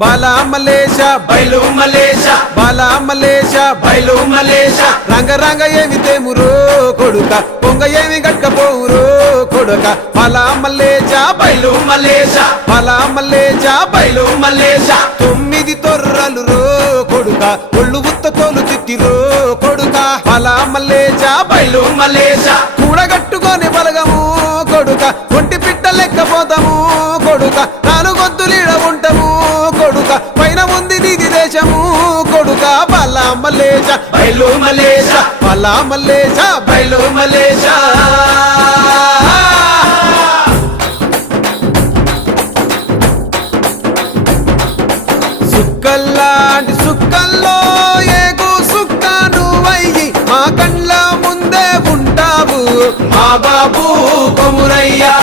బాలా మలేషా బయలు మలేషా బాలా మలేషా బయలు మలేషా రంగ రంగ ఏమి తేమురో కొడుక పొంగ ఏమి గట్టకపోవురో కొడుక. బాలా మలేషా బయలు మలేషా బాలా మలేషా బయలు మలేషా తొమ్మిది తొర్రలు రో కొడుక ఒళ్ళు ఉత్త తోలు తిట్టిరో కొడుక. బాలా మలేషా బయలు మలేషా కూడగట్టుకొని బలగము కొడుక ఒంటి పిట్ట లెక్కపోతాము కొడుక మలేషా మల్లేజ బయలు మలేష బలా మల్లేజ బయలు సుక్కల్లాంటి సుక్కల్లో ఏగు సుక్క నువ్వయ్యి మా కండ్ల ముందే ఉంటావు మా బాబు కొమురయ్యా